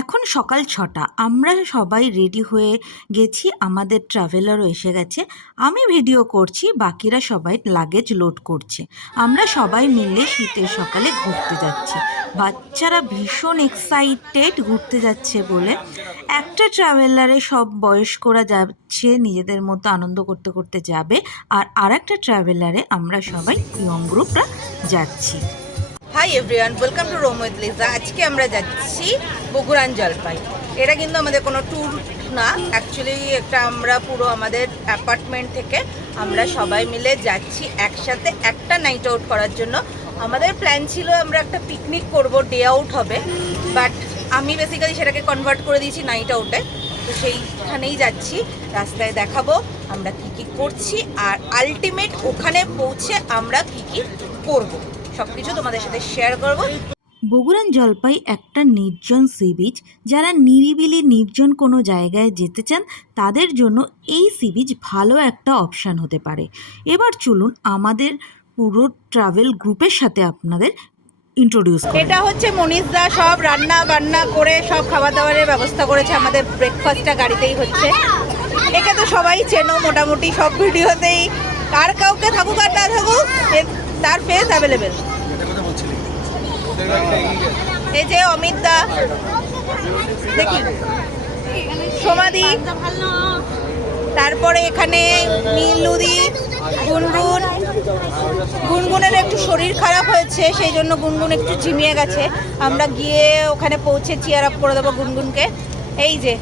এখন সকাল ৬টা। আমরা সবাই রেডি হয়ে গেছি, আমাদের ট্রাভেলারও এসে গেছে। আমি ভিডিও করছি, বাকিরা সবাই লাগেজ লোড করছে। আমরা সবাই মিলে শীতের সকালে ঘুরতে যাচ্ছি। বাচ্চারা ভীষণ এক্সাইটেড ঘুরতে যাচ্ছে বলে। একটা ট্রাভেলারে সব বয়স্করা যাচ্ছে, নিজেদের মতো আনন্দ করতে করতে যাবে, আর আরেকটা ট্রাভেলারে আমরা সবাই ইয়ং গ্রুপরা যাচ্ছি। Hi everyone, welcome to Rome with Liza. আজকে আমরা যাচ্ছি বগুড়ান জলপাই। এটা কিন্তু আমাদের কোনো ট্যুর না, অ্যাকচুয়ালি একটা আমরা পুরো আমাদের অ্যাপার্টমেন্ট থেকে আমরা সবাই মিলে যাচ্ছি একসাথে একটা নাইট আউট করার জন্য। আমাদের প্ল্যান ছিল আমরা একটা পিকনিক করব, ডে আউট হবে, বাট আমি বেসিক্যালি সেটাকে কনভার্ট করে দিয়েছি নাইট আউটে। তো সেইখানেই যাচ্ছি, রাস্তায় দেখাবো আমরা কী কী করছি, আর আলটিমেট ওখানে পৌঁছে আমরা কী কী করবো সব কিছু তোমাদের সাথে শেয়ার করব। বগুড়ান জলপাই একটা নির্জন সি বিচ। যারা নিরিবিলি নির্জন কোনো জায়গায় যেতে চান তাদের জন্য এই সি বিচ ভালো একটা অপশান হতে পারে। এবার চলুন আমাদের পুরো ট্রাভেল গ্রুপের সাথে আপনাদের ইন্ট্রোডিউস করি। এটা হচ্ছে মনীষদা সব রান্না বান্না করে সব খাবার দাবারের ব্যবস্থা করেছে। আমাদের ব্রেকফাস্টটা গাড়িতেই হচ্ছে। একে তো সবাই চেনো মোটামুটি, সব ভিডিওতেই, আর কাউকে থাকুক আর না থাকুক তার ফেস অ্যাভেলেবেল। এই যে অমিত দা, দেখি সমাধি, তারপরে এখানে নীলুদি, গুনগুনের একটু শরীর খারাপ হয়েছে, সেই জন্য গুনগুন একটু ঝিমিয়ে গেছে। আমরা গিয়ে ওখানে পৌঁছে চিয়ার আপ করে দেবো গুনগুনকে। এই যে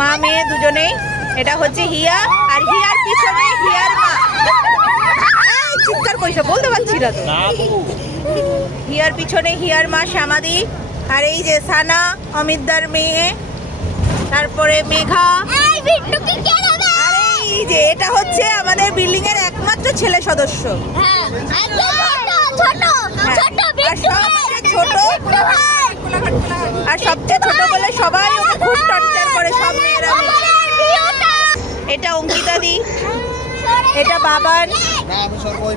মা মেয়ে দুজনেই, এটা হচ্ছে হিয়া, আর হিয়ার পিছনে হিয়ার মা। চিৎকার করিস, বলতে পারছি না তো। হিয়ার পিছনে হিয়ার মা শ্যামাদি, আর এই যে সানা অমিতদার মেয়ে, তারপরে মেঘা, আর এই যে এটা হচ্ছে আমাদের বিল্ডিং এর একমাত্র ছেলে সদস্য। ছোট আর সবচেয়ে ছোট বলে সবাই ওকে খুব টর্চার করে, সব মেয়েরা। এটা অঙ্কিতা দি, এটা বাবান,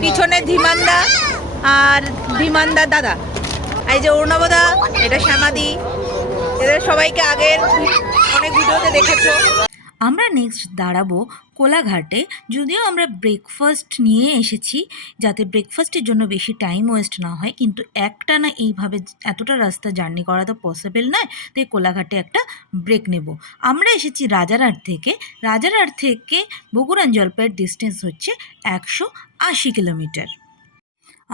পিছনে ধীমানদা আর ধীমানদার দাদা, এই যে অর্ণবদা, এটা শ্যামাদি। এদের সবাইকে আগের অনেক ভিডিওতে দেখেছো। আমরা নেক্সট দাঁড়াবো কোলাঘাটে। যদিও আমরা ব্রেকফাস্ট নিয়ে এসেছি যাতে ব্রেকফাস্টের জন্য বেশি টাইম ওয়েস্ট না হয়, কিন্তু একটা না এইভাবে এতটা রাস্তা জার্নি করা তো পসিবল নয়, তাই কোলাঘাটে একটা ব্রেক নেব। আমরা এসেছি রাজারহাট থেকে। রাজারহাট থেকে বগুড়ান জলপাইয়ের ডিস্টেন্স হচ্ছে 180 কিলোমিটার।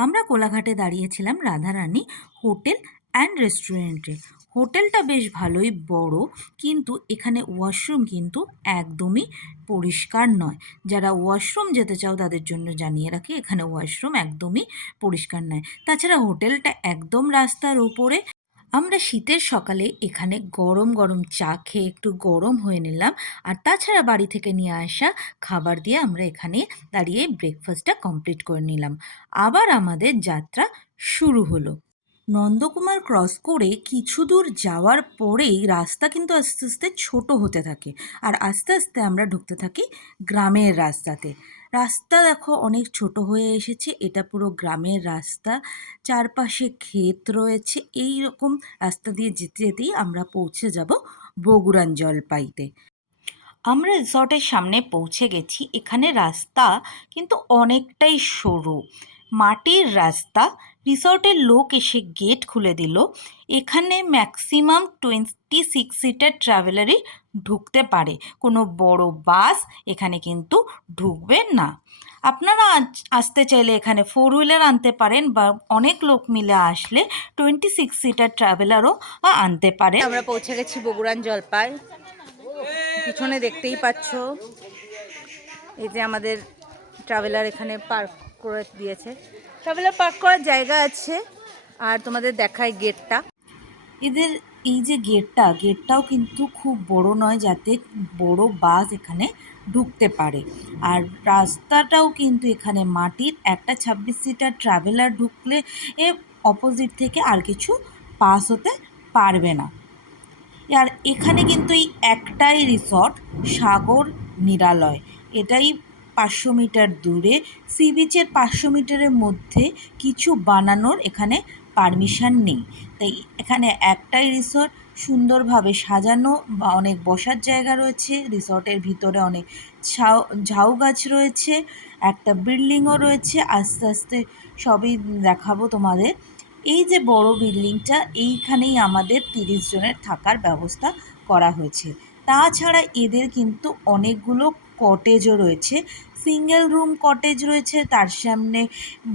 আমরা কোলাঘাটে দাঁড়িয়েছিলাম রাধারানী হোটেল অ্যান্ড রেস্টুরেন্টে। হোটেলটা বেশ ভালোই বড়, কিন্তু এখানে ওয়াশরুম কিন্তু একদমই পরিষ্কার নয়। যারা ওয়াশরুম যেতে চাও তাদের জন্য জানিয়ে রাখি, এখানে ওয়াশরুম একদমই পরিষ্কার নয়। তাছাড়া হোটেলটা একদম রাস্তার ওপরে। আমরা শীতের সকালে এখানে গরম গরম চা খেয়ে একটু গরম হয়ে নিলাম, আর তাছাড়া বাড়ি থেকে নিয়ে আসা খাবার দিয়ে আমরা এখানে দাঁড়িয়ে ব্রেকফাস্টটা কমপ্লিট করে নিলাম। আবার আমাদের যাত্রা শুরু হলো। নন্দকুমার ক্রস করে কিছু দূর যাওয়ার পরেই রাস্তা কিন্তু আস্তে আস্তে ছোট হতে থাকে, আর আস্তে আস্তে আমরা ঢুকতে থাকি গ্রামের রাস্তাতে। রাস্তা দেখো অনেক ছোট হয়ে এসেছে, এটা পুরো গ্রামের রাস্তা, চারপাশে ক্ষেত রয়েছে। এই রকম রাস্তা দিয়ে যেতে যেতেই আমরা পৌঁছে যাব বগুড়ান জলপাইতে। আমরা রিসর্টের সামনে পৌঁছে গেছি। এখানে রাস্তা কিন্তু অনেকটাই সরু, মাটির রাস্তা। রিসর্টের লোক এসে গেট খুলে দিল। এখানে ম্যাক্সিমাম 26 সিটার ট্রাভেলারই ঢুকতে পারে, কোনো বড় বাস এখানে কিন্তু ঢুকবে না। আপনারা আসতে চাইলে এখানে 4 হুইলার আনতে পারেন, বা অনেক লোক মিলে আসলে 26 সিটার ট্রাভেলারও আনতে পারে। আমরা পৌঁছে গেছি বগুড়ান জলপাই। পিছনে দেখতেই পাচ্ছ এই যে আমাদের ট্রাভেলার এখানে পার্ক করে দিয়েছে। ট্রাভেলার পার্ক করার জায়গা আছে, আর তোমাদের দেখায় গেটটা। এদের এই যে গেটটাও কিন্তু খুব বড় নয়, যাতে বড় বাস এখানে ঢুকতে পারে। আর রাস্তাটাও কিন্তু এখানে মাটির। একটা 26 সিটার ট্রাভেলার ঢুকলে অপোজিট থেকে আর কিছু পাস হতে পারবে না। আর এখানে কিন্তু এই একটাই রিসর্ট, সাগর নিরালয়। এটাই 500 মিটার দূরে। সি বিচের 500 মিটারের মধ্যে কিছু বানানোর এখানে পারমিশন নেই, তাই এখানে একটাই রিসর্ট, সুন্দরভাবে সাজানো, বা অনেক বসার জায়গা রয়েছে। রিসর্টের ভিতরে অনেক ঝাউ গাছ রয়েছে, একটা বিল্ডিংও রয়েছে। আস্তে আস্তে সবই দেখাবো তোমাদের। এই যে বড় বিল্ডিংটা, এইখানেই আমাদের 30 জনের থাকার ব্যবস্থা করা হয়েছে। তাছাড়া এদের কিন্তু অনেকগুলো কটেজও রয়েছে, সিঙ্গেল রুম কটেজ রয়েছে, তার সামনে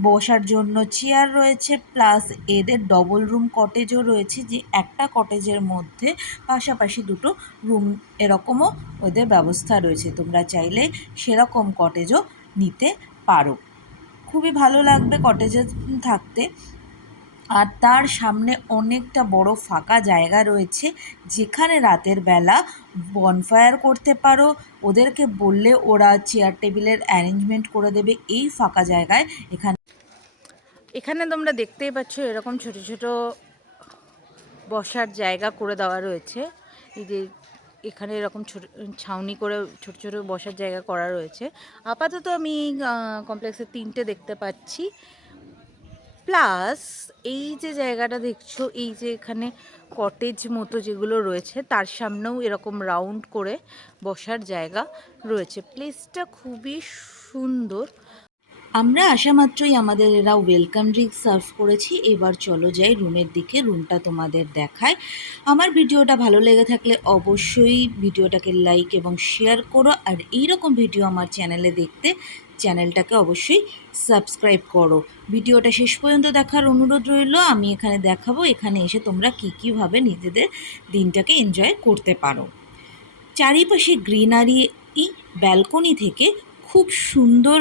বসার জন্য চেয়ার রয়েছে, প্লাস এদের ডবল রুম কটেজও রয়েছে, যে একটা কটেজের মধ্যে পাশাপাশি দুটো রুম এরকমও ওদের ব্যবস্থা রয়েছে। তোমরা চাইলে সেরকম কটেজও নিতে পারো, খুবই ভালো লাগবে কটেজে থাকতে। আর তার সামনে অনেকটা বড় ফাঁকা জায়গা রয়েছে, যেখানে রাতের বেলা বনফায়ার করতে পারো। ওদেরকে বললে ওরা চেয়ার টেবিলের অ্যারেঞ্জমেন্ট করে দেবে এই ফাঁকা জায়গায়। এখানে তোমরা দেখতেই পাচ্ছ এরকম ছোট ছোট বসার জায়গা করে দেওয়া রয়েছে। এই যে এখানে এরকম ছোট ছাউনি করে ছোট ছোট বসার জায়গা করা রয়েছে। আপাতত আমি কমপ্লেক্সে 3টে দেখতে পাচ্ছি। প্লাস এই যে জায়গাটা দেখছো, এই যে এখানে কটেজ মতো যেগুলো রয়েছে, তার সামনেও এরকম রাউন্ড করে বসার জায়গা রয়েছে। প্লেসটা খুবই সুন্দর। আমরা আসা মাত্রই আমাদের এরা ওয়েলকাম ড্রিঙ্ক সার্ভ করেছি। এবার চলো যাই রুমের দিকে, রুমটা তোমাদের দেখায়। আমার ভিডিওটা ভালো লেগে থাকলে অবশ্যই ভিডিওটাকে লাইক এবং শেয়ার করো, আর এইরকম ভিডিও আমার চ্যানেলে দেখতে চ্যানেলটাকে অবশ্যই সাবস্ক্রাইব করো। ভিডিওটা শেষ পর্যন্ত দেখার অনুরোধ রইল। আমি এখানে দেখাবো এখানে এসে তোমরা কীভাবে নিজেদের দিনটাকে এনজয় করতে পারো। চারিপাশে গ্রিনারি, ব্যালকনি থেকে খুব সুন্দর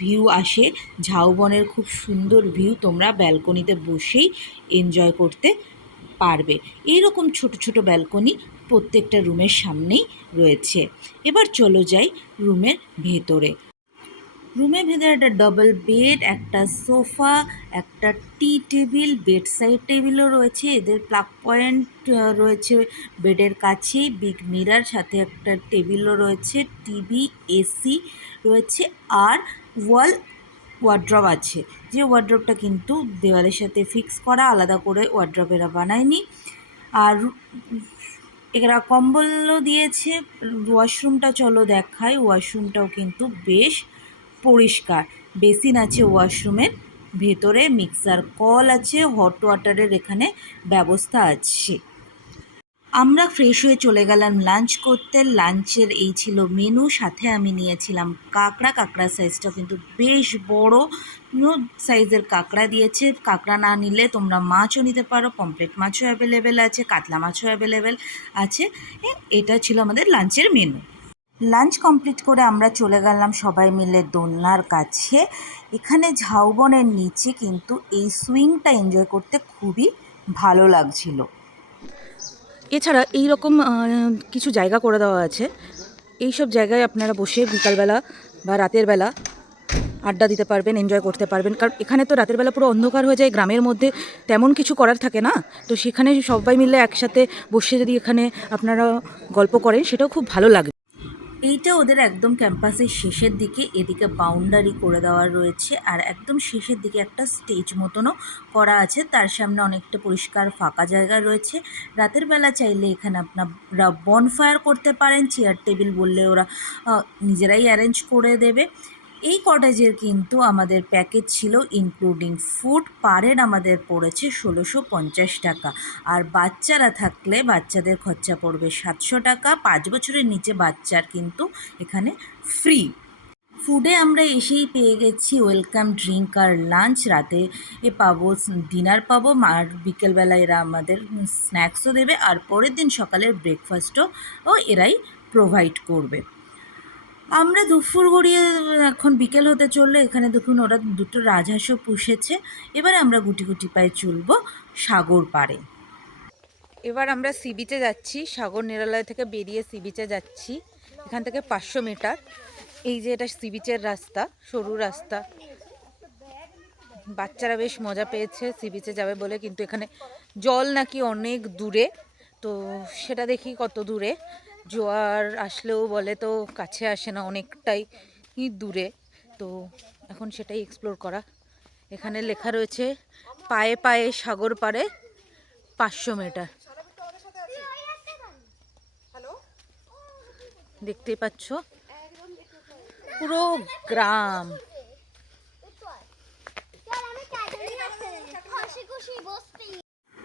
ভিউ আসে, ঝাউবনের খুব সুন্দর ভিউ তোমরা ব্যালকনিতে বসেই এনজয় করতে পারবে। এইরকম ছোট ছোট ব্যালকনি প্রত্যেকটা রুমের সামনেই রয়েছে। এবার চলো যাই রুমের ভেতরে। রুমের ভেতরে একটা ডবল বেড, একটা সোফা, একটা টি টেবিল, বেড সাইড টেবিলও রয়েছে। এদের প্লাগ পয়েন্ট রয়েছে বেডের কাছেই, বিগ মিরার, সাথে একটা টেবিলও রয়েছে, টিভি, এসি রয়েছে, আর ওয়ার্ড্রপ আছে। যে ওয়ার্ড্রপটা কিন্তু দেওয়ালের সাথে ফিক্স করা, আলাদা করে ওয়ার্ড্রপ এরা বানায়নি। আর এরা কম্বলও দিয়েছে। ওয়াশরুমটা চলো দেখাই। ওয়াশরুমটাও কিন্তু বেশ পরিষ্কার। বেসিন আছে ওয়াশরুমের ভেতরে, মিক্সার কল আছে, হট ওয়াটারের এখানে ব্যবস্থা আছে। আমরা ফ্রেশ হয়ে চলে গেলাম লাঞ্চ করতে। লাঞ্চের এই ছিল মেনু, সাথে আমি নিয়েছিলাম কাঁকড়া। কাঁকড়ার সাইজটা কিন্তু বেশ বড় সাইজের কাঁকড়া দিয়েছে। কাঁকড়া না নিলে তোমরা মাছও নিতে পারো, পমফ্রেট মাছও অ্যাভেলেবেল আছে, কাতলা মাছও অ্যাভেলেবেল আছে। এটা ছিল আমাদের লাঞ্চের মেনু। লাঞ্চ কমপ্লিট করে আমরা চলে গেলাম সবাই মিলে দোলনার কাছে। এখানে ঝাউবনের নিচে কিন্তু এই সুইংটা এনজয় করতে খুবই ভালো লাগছিল। এছাড়া এই রকম কিছু জায়গা করে দেওয়া আছে। এই সব জায়গায় আপনারা বসে বিকালবেলা বা রাতের বেলা আড্ডা দিতে পারবেন, এনজয় করতে পারবেন। কারণ এখানে তো রাতের বেলা পুরো অন্ধকার হয়ে যায়, গ্রামের মধ্যে তেমন কিছু করার থাকে না, তো সেখানে সবাই মিলে একসাথে বসে যদি এখানে আপনারা গল্প করেন, সেটাও খুব ভালো লাগে। এইটা ওদের একদম ক্যাম্পাসের শেষের দিকে, এদিকে বাউন্ডারি করে দেওয়া রয়েছে, আর একদম শেষের দিকে একটা স্টেজ মতনও করা আছে। তার সামনে অনেকটা পরিষ্কার ফাঁকা জায়গা রয়েছে। রাতের বেলা চাইলে এখানে আপনারা বনফায়ার করতে পারেন। চেয়ার টেবিল বললে ওরা নিজেরাই অ্যারেঞ্জ করে দেবে। এই কটেজের কিন্তু আমাদের প্যাকেজ ছিল ইনক্লুডিং ফুড, পার হেড আমাদের পড়েছে 1650 টাকা। আর বাচ্চারা থাকলে বাচ্চাদের খরচা পড়বে 700 টাকা। 5 বছরের নিচে বাচ্চার কিন্তু এখানে ফ্রি। ফুডে আমরা এসেই পেয়ে গেছি ওয়েলকাম ড্রিঙ্ক আর লাঞ্চ। রাতে পাবো ডিনার পাবো, আর বিকেলবেলা এরা আমাদের স্ন্যাক্সও দেবে, আর পরের দিন সকালের ব্রেকফাস্টও এরাই প্রোভাইড করবে। আমরা দুপুর গড়িয়ে এখন বিকেল হতে চললো। এখানে দেখুন ওরা দুটো রাজহাঁসও পুষেছে। এবারে আমরা গুটি গুটি পায়ে চলবো সাগর পাড়ে। এবার আমরা সি বিচে যাচ্ছি, সাগর নিরালয় থেকে বেরিয়ে সি বিচে যাচ্ছি। এখান থেকে 500 মিটার। এই যে এটা সি বিচের রাস্তা, সরু রাস্তা। বাচ্চারা বেশ মজা পেয়েছে সি বিচে যাবে বলে, কিন্তু এখানে জল নাকি অনেক দূরে, তো সেটা দেখি কত দূরে। জোয়ার আসলেও বলে তো কাছে আসে না, অনেকটাই দূরে, তো এখন সেটাই এক্সপ্লোর করা। এখানে লেখা রয়েছে পায়ে পায়ে সাগর পাড়ে 500 মিটার। দেখতেই পাচ্ছ পুরো গ্রাম।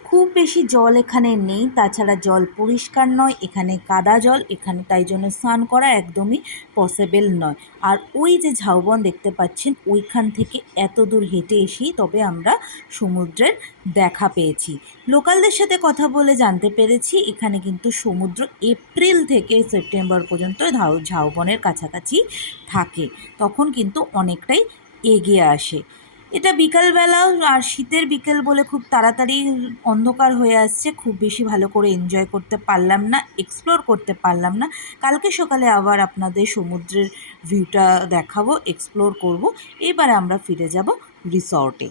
খুব বেশি জল এখানে নেই, তাছাড়া জল পরিষ্কার নয়, এখানে কাদা জল, এখানে তাই জন্য স্নান করা একদমই পসিবল নয়। আর ওই যে ঝাউবন দেখতে পাচ্ছেন, ওইখান থেকে এত দূর হেঁটে এসেই তবে আমরা সমুদ্রের দেখা পেয়েছি। লোকালদের সাথে কথা বলে জানতে পেরেছি এখানে কিন্তু সমুদ্র এপ্রিল থেকে সেপ্টেম্বর পর্যন্ত ঝাউবনের কাছাকাছি থাকে, তখন কিন্তু অনেকটাই এগিয়ে আসে। এটা বিকালবেলা, আর শীতের বিকেল বলে খুব তাড়াতাড়ি অন্ধকার হয়ে আসছে, খুব বেশি ভালো করে এনজয় করতে পারলাম না, এক্সপ্লোর করতে পারলাম না। কালকে সকালে আবার আপনাদের সমুদ্রের ভিউটা দেখাবো, এক্সপ্লোর করব। এবারে আমরা ফিরে যাব রিসর্টে।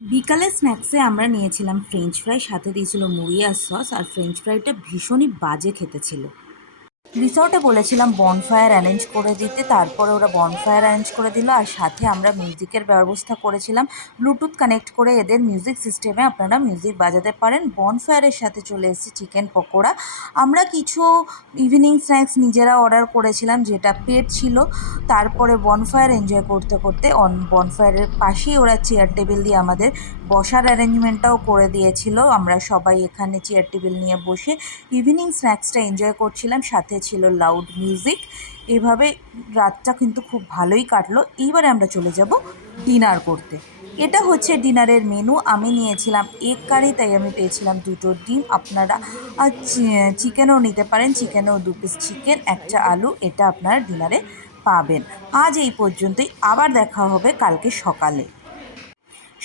বিকালে স্ন্যাক্সে আমরা নিয়েছিলাম ফ্রেঞ্চ ফ্রাই, সাথে দিয়েছিল মুড়ি আর সস, আর ফ্রেঞ্চ ফ্রাইটা ভীষণই বাজে খেতে ছিল। রিসর্টে বলেছিলাম বনফায়ার অ্যারেঞ্জ করে দিতে, তারপরে ওরা বনফায়ার অ্যারেঞ্জ করে দিল, আর সাথে আমরা মিউজিকের ব্যবস্থা করেছিলাম। ব্লুটুথ কানেক্ট করে এদের মিউজিক সিস্টেমে আপনারা মিউজিক বাজাতে পারেন। বনফায়ারের সাথে চলে এসেছে চিকেন পকোড়া। আমরা কিছু ইভিনিং স্ন্যাক্স নিজেরা অর্ডার করেছিলাম, যেটা পেট ছিল। তারপরে বনফায়ার এনজয় করতে করতে বনফায়ারের পাশেই ওরা চেয়ার টেবিল দিয়ে আমাদের বসার অ্যারেঞ্জমেন্টটাও করে দিয়েছিল। আমরা সবাই এখানে চেয়ার টেবিল নিয়ে বসে ইভিনিং স্ন্যাক্সটা এনজয় করছিলাম, সাথে ছিল লাউড মিউজিক। এভাবে রাতটা কিন্তু খুব ভালোই কাটলো। এইবারে আমরা চলে যাব ডিনার করতে। এটা হচ্ছে ডিনারের মেনু। আমি নিয়েছিলাম এগ কারি, তাই আমি পেয়েছিলাম 2টো ডিম। আপনারা চিকেনও নিতে পারেন, চিকেনেও 2 পিস চিকেন, একটা আলু, এটা আপনারা ডিনারে পাবেন। আজ এই পর্যন্তই, আবার দেখা হবে কালকে সকালে।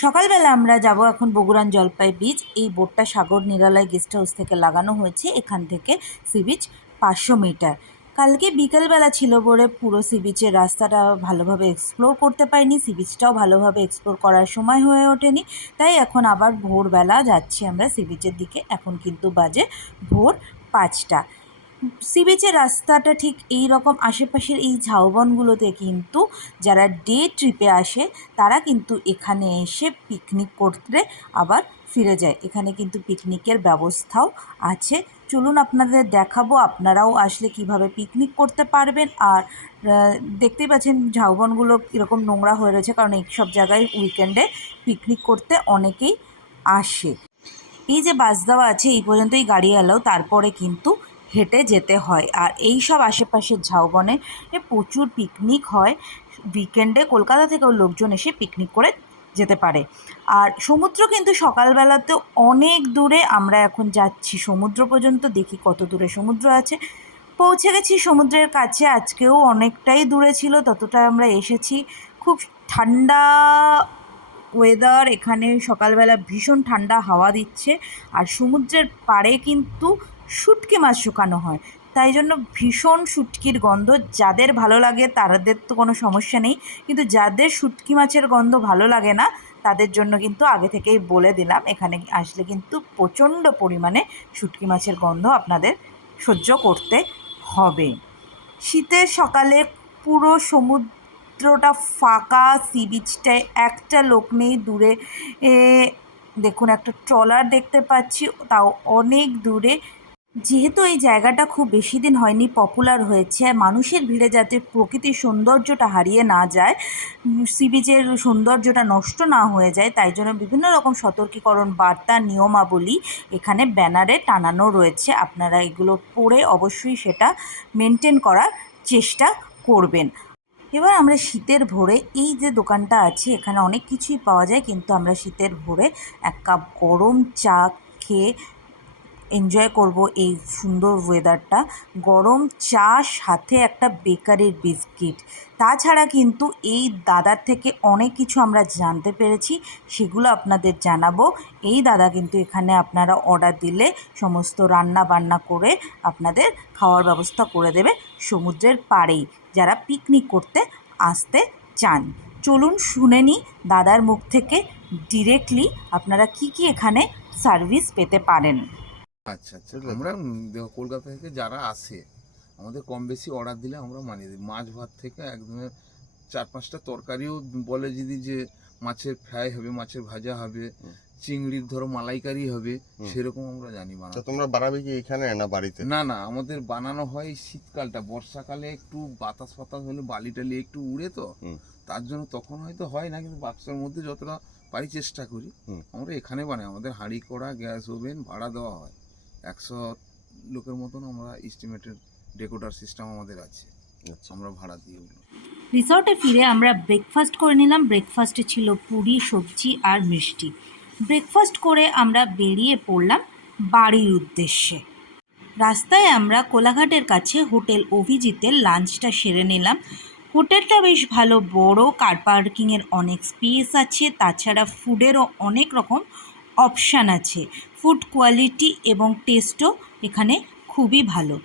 সকালবেলা আমরা যাব এখন বগুড়ান জলপাই বিচ। এই বোটটা সাগর নিরালয় গেস্ট হাউস থেকে লাগানো হয়েছে, এখান থেকে সি বিচ 500 মিটার। কালকে বিকেলবেলা ছিল বলে পুরো সি বিচের রাস্তাটা ভালোভাবে এক্সপ্লোর করতে পারিনি, সি বিচটাও ভালোভাবে এক্সপ্লোর করার সময় হয়ে ওঠেনি, তাই এখন আবার ভোরবেলা যাচ্ছি আমরা সি বিচের দিকে। এখন কিন্তু বাজে ভোর 5টা। সি বিচের রাস্তাটা ঠিক এই রকম। আশেপাশের এই ঝাউবনগুলোতে কিন্তু যারা ডে ট্রিপে আসে তারা কিন্তু এখানে এসে পিকনিক করতে আবার ফিরে যায়। এখানে কিন্তু পিকনিকের ব্যবস্থাও আছে। চলুন আপনাদের দেখাবো আপনারাও আসলে কিভাবে পিকনিক করতে পারবেন। আর দেখতেই পাচ্ছেন ঝাউবনগুলো কীরকম নোংরা হয়ে রয়েছে, কারণ এইসব জায়গায় উইকেন্ডে পিকনিক করতে অনেকেই আসে। এই যে বাস দেওয়া আছে এই পর্যন্তই গাড়ি এলাও, তারপরে কিন্তু হেঁটে যেতে হয়। আর এই সব আশেপাশের ঝাউবনে প্রচুর পিকনিক হয় উইকেন্ডে। কলকাতা থেকেও লোকজন এসে পিকনিক করে যেতে পারে। আর সমুদ্র কিন্তু সকালবেলাতেও অনেক দূরে। আমরা এখন যাচ্ছি সমুদ্র পর্যন্ত, দেখি কত দূরে সমুদ্র আছে। পৌঁছে গেছি সমুদ্রের কাছে, আজকেও অনেকটাই দূরে ছিল, ততটা আমরা এসেছি। খুব ঠান্ডা ওয়েদার, এখানে সকালবেলা ভীষণ ঠান্ডা হাওয়া দিচ্ছে। আর সমুদ্রের পাড়ে কিন্তু শুটকি মাছ শুকানো হয়, তাই জন্য ভীষণ শুটকির গন্ধ। যাদের ভালো লাগে তাদের তো কোনো সমস্যা নেই, কিন্তু যাদের শুটকি মাছের গন্ধ ভালো লাগে না তাদের জন্য কিন্তু আগে থেকেই বলে দিলাম, এখানে আসলে কিন্তু প্রচণ্ড পরিমাণে শুটকি মাছের গন্ধ আপনাদের সহ্য করতে হবে। শীতের সকালে পুরো সমুদ্রটা ফাঁকা, সি বিচটায় একটা লোক নেই। দূরে দেখুন একটা ট্রলার দেখতে পাচ্ছি, তাও অনেক দূরে। যেহেতু এই জায়গাটা খুব বেশি দিন হয়নি পপুলার হয়েছে, মানুষের ভিড়ে যাতে প্রকৃতির সৌন্দর্যটা হারিয়ে না যায়, সি বিচের সৌন্দর্যটা নষ্ট না হয়ে যায়, তাই জন্য বিভিন্ন রকম সতর্কীকরণ বার্তা নিয়মাবলী এখানে ব্যানারে টানানো রয়েছে। আপনারা এগুলো পড়ে অবশ্যই সেটা মেনটেন করার চেষ্টা করবেন। এবার আমরা শীতের ভোরে, এই যে দোকানটা আছে এখানে অনেক কিছুই পাওয়া যায়, কিন্তু আমরা শীতের ভোরে 1 কাপ গরম চা খেয়ে এনজয় করব এই সুন্দর ওয়েদারটা। গরম চা, সাথে একটা বেকারির বিস্কিট। তাছাড়া কিন্তু এই দাদার থেকে অনেক কিছু আমরা জানতে পেরেছি, সেগুলো আপনাদের জানাবো। এই দাদা কিন্তু এখানে আপনারা অর্ডার দিলে সমস্ত রান্না বান্না করে আপনাদের খাওয়ার ব্যবস্থা করে দেবে সমুদ্রের পাড়েই, যারা পিকনিক করতে আসতে চান। চলুন শুনে নিই দাদার মুখ থেকে ডিরেক্টলি আপনারা কি কি এখানে সার্ভিস পেতে পারেন। আচ্ছা আচ্ছা, আমরা দেখো কলকাতা থেকে যারা আসে আমাদের কম বেশি অর্ডার দিলে আমরা মানিয়ে দিই। মাছ ভাত থেকে একদম 4-5টা তরকারিও বলে, যদি যে মাছের ফ্রাই হবে, মাছের ভাজা হবে, চিংড়ির ধরো মালাইকারি হবে, সেরকম আমরা জানি তো বানাতে। তোমরা বানাবে কি এখানে না বাড়িতে? না না, আমাদের বানানো হয় শীতকালটা, বর্ষাকালে একটু বাতাস ফাতাস হলে বালি টালি একটু উড়ে তো, তার জন্য তখন হয়তো হয় না, কিন্তু বাক্সের মধ্যে যতটা পারি চেষ্টা করি। আমরা এখানে বানাই, আমাদের হাঁড়ি কড়া গ্যাস ওভেন ভাড়া দেওয়া হয়, 100 লোকের মতন আমরা এস্টিমেটেড ডেকোটার সিস্টেম আমাদের আছে, আমরা ভাড়া দিয়ে ওগুলো। রিসর্টে ফিরে আমরা ব্রেকফাস্ট করে নিলাম। ব্রেকফাস্টে ছিল পুরি, সবজি আর মিষ্টি। ব্রেকফাস্ট করে আমরা বেরিয়ে পড়লাম বাড়ির উদ্দেশ্যে। রাস্তায় আমরা কোলাঘাটের কাছে হোটেল অভিজিতের লাঞ্চটা সেরে নিলাম। হোটেলটা বেশ ভালো, বড়, কার পার্কিংয়ের অনেক স্পেস আছে, তাছাড়া ফুডেরও অনেক রকম অপশান আছে। ফুড কোয়ালিটি এবং টেস্টও এখানে খুবই ভালো।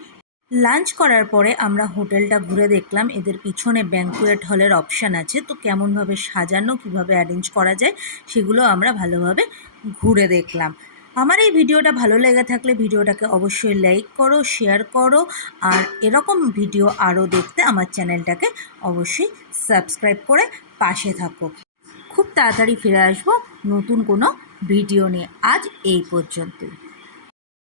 লাঞ্চ করার পরে আমরা হোটেলটা ঘুরে দেখলাম। এদের পিছনে ব্যাঙ্কুয়েট হলের অপশান আছে, তো কেমনভাবে সাজানো, কিভাবে অ্যারেঞ্জ করা যায় সেগুলো আমরা ভালোভাবে ঘুরে দেখলাম। আমার এই ভিডিওটা ভালো লেগে থাকলে ভিডিওটাকে অবশ্যই লাইক করো, শেয়ার করো, আর এরকম ভিডিও আরও দেখতে আমার চ্যানেলটাকে অবশ্যই সাবস্ক্রাইব করে পাশে থাকো। খুব তাড়াতাড়ি ফিরে আসবো নতুন কোনো ভিডিও নিয়ে। আজ এই পর্যন্তই।